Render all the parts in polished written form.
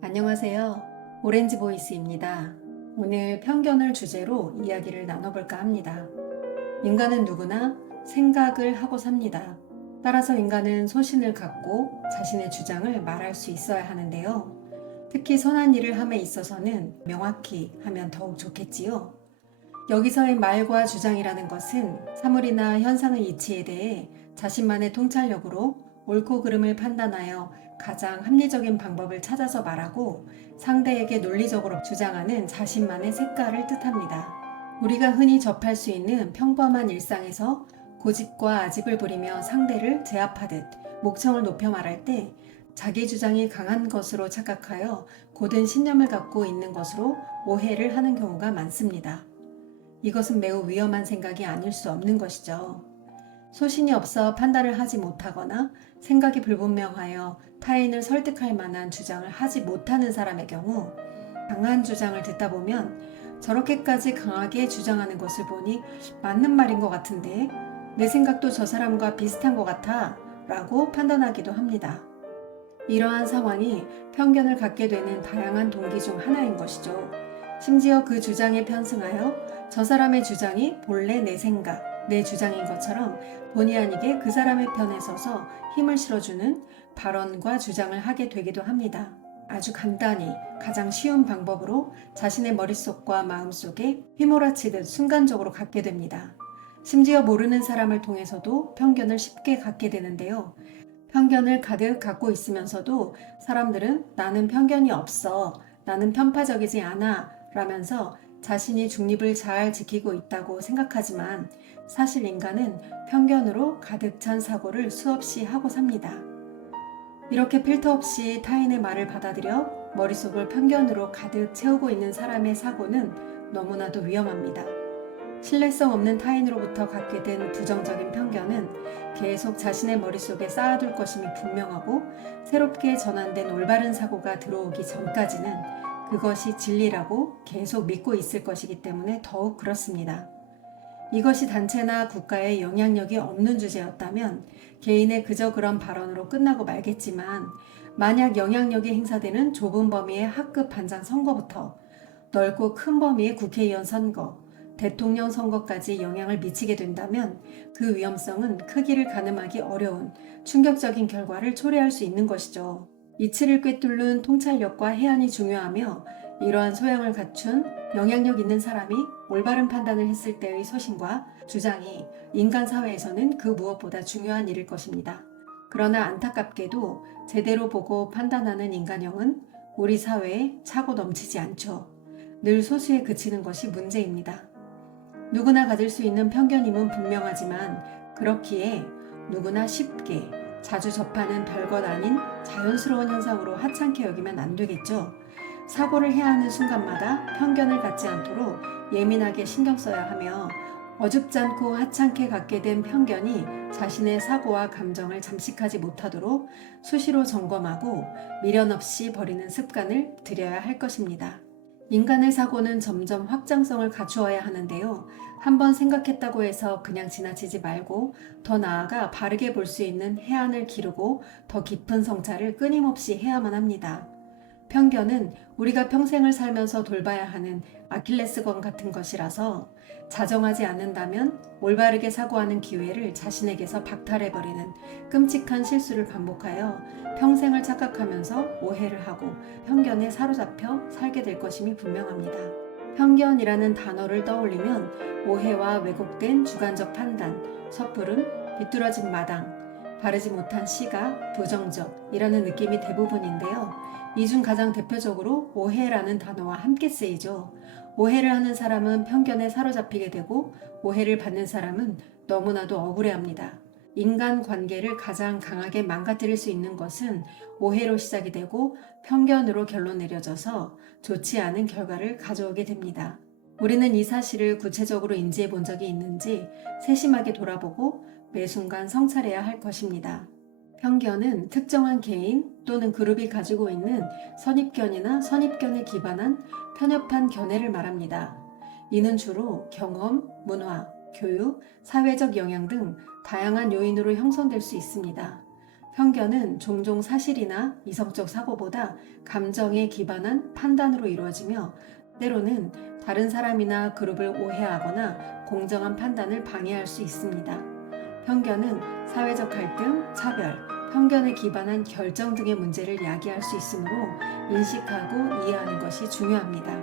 안녕하세요. 오렌지 보이스입니다. 오늘 편견을 주제로 이야기를 나눠볼까 합니다. 인간은 누구나 생각을 하고 삽니다. 따라서 인간은 소신을 갖고 자신의 주장을 말할 수 있어야 하는데요. 특히 선한 일을 함에 있어서는 명확히 하면 더욱 좋겠지요. 여기서의 말과 주장이라는 것은 사물이나 현상의 이치에 대해 자신만의 통찰력으로 옳고 그름을 판단하여 가장 합리적인 방법을 찾아서 말하고 상대에게 논리적으로 주장하는 자신만의 색깔을 뜻합니다. 우리가 흔히 접할 수 있는 평범한 일상에서 고집과 아집을 부리며 상대를 제압하듯 목청을 높여 말할 때 자기 주장이 강한 것으로 착각하여 고든 신념을 갖고 있는 것으로 오해를 하는 경우가 많습니다. 이것은 매우 위험한 생각이 아닐 수 없는 것이죠. 소신이 없어 판단을 하지 못하거나 생각이 불분명하여 타인을 설득할 만한 주장을 하지 못하는 사람의 경우 강한 주장을 듣다 보면 저렇게까지 강하게 주장하는 것을 보니 맞는 말인 것 같은데 내 생각도 저 사람과 비슷한 것 같아 라고 판단하기도 합니다. 이러한 상황이 편견을 갖게 되는 다양한 동기 중 하나인 것이죠. 심지어 그 주장에 편승하여 저 사람의 주장이 본래 내 생각, 내 주장인 것처럼 본의 아니게 그 사람의 편에 서서 힘을 실어주는 발언과 주장을 하게 되기도 합니다. 아주 간단히 가장 쉬운 방법으로 자신의 머릿속과 마음속에 휘몰아치듯 순간적으로 갖게 됩니다. 심지어 모르는 사람을 통해서도 편견을 쉽게 갖게 되는데요. 편견을 가득 갖고 있으면서도 사람들은 나는 편견이 없어, 나는 편파적이지 않아 라면서 자신이 중립을 잘 지키고 있다고 생각하지만 사실 인간은 편견으로 가득 찬 사고를 수없이 하고 삽니다. 이렇게 필터 없이 타인의 말을 받아들여 머릿속을 편견으로 가득 채우고 있는 사람의 사고는 너무나도 위험합니다. 신뢰성 없는 타인으로부터 갖게 된 부정적인 편견은 계속 자신의 머릿속에 쌓아둘 것임이 분명하고 새롭게 전환된 올바른 사고가 들어오기 전까지는 그것이 진리라고 계속 믿고 있을 것이기 때문에 더욱 그렇습니다. 이것이 단체나 국가에 영향력이 없는 주제였다면 개인의 그저 그런 발언으로 끝나고 말겠지만 만약 영향력이 행사되는 좁은 범위의 학급 반장 선거부터 넓고 큰 범위의 국회의원 선거, 대통령 선거까지 영향을 미치게 된다면 그 위험성은 크기를 가늠하기 어려운 충격적인 결과를 초래할 수 있는 것이죠. 이치를 꿰뚫는 통찰력과 해안이 중요하며 이러한 소양을 갖춘 영향력 있는 사람이 올바른 판단을 했을 때의 소신과 주장이 인간 사회에서는 그 무엇보다 중요한 일일 것입니다. 그러나 안타깝게도 제대로 보고 판단하는 인간형은 우리 사회에 차고 넘치지 않죠. 늘 소수에 그치는 것이 문제입니다. 누구나 가질 수 있는 편견임은 분명하지만 그렇기에 누구나 쉽게 자주 접하는 별것 아닌 자연스러운 현상으로 하찮게 여기면 안 되겠죠. 사고를 해야 하는 순간마다 편견을 갖지 않도록 예민하게 신경 써야 하며 어줍지 않고 하찮게 갖게 된 편견이 자신의 사고와 감정을 잠식하지 못하도록 수시로 점검하고 미련 없이 버리는 습관을 들여야 할 것입니다. 인간의 사고는 점점 확장성을 갖추어야 하는데요. 한번 생각했다고 해서 그냥 지나치지 말고 더 나아가 바르게 볼 수 있는 해안을 기르고 더 깊은 성찰을 끊임없이 해야만 합니다. 편견은 우리가 평생을 살면서 돌봐야 하는 아킬레스건 같은 것이라서 자정하지 않는다면 올바르게 사고하는 기회를 자신에게서 박탈해버리는 끔찍한 실수를 반복하여 평생을 착각하면서 오해를 하고 편견에 사로잡혀 살게 될 것임이 분명합니다. 편견이라는 단어를 떠올리면 오해와 왜곡된 주관적 판단, 섣부름, 비뚤어진 마당, 바르지 못한 시각, 부정적이라는 느낌이 대부분인데요. 이 중 가장 대표적으로 오해라는 단어와 함께 쓰이죠. 오해를 하는 사람은 편견에 사로잡히게 되고 오해를 받는 사람은 너무나도 억울해합니다. 인간 관계를 가장 강하게 망가뜨릴 수 있는 것은 오해로 시작이 되고 편견으로 결론 내려져서 좋지 않은 결과를 가져오게 됩니다. 우리는 이 사실을 구체적으로 인지해 본 적이 있는지 세심하게 돌아보고 매 순간 성찰해야 할 것입니다. 편견은 특정한 개인 또는 그룹이 가지고 있는 선입견이나 선입견에 기반한 편협한 견해를 말합니다. 이는 주로 경험, 문화, 교육, 사회적 영향 등 다양한 요인으로 형성될 수 있습니다. 편견은 종종 사실이나 이성적 사고보다 감정에 기반한 판단으로 이루어지며 때로는 다른 사람이나 그룹을 오해하거나 공정한 판단을 방해할 수 있습니다. 편견은 사회적 갈등, 차별, 편견에 기반한 결정 등의 문제를 야기할 수 있으므로 인식하고 이해하는 것이 중요합니다.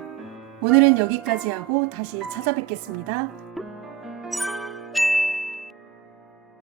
오늘은 여기까지 하고 다시 찾아뵙겠습니다.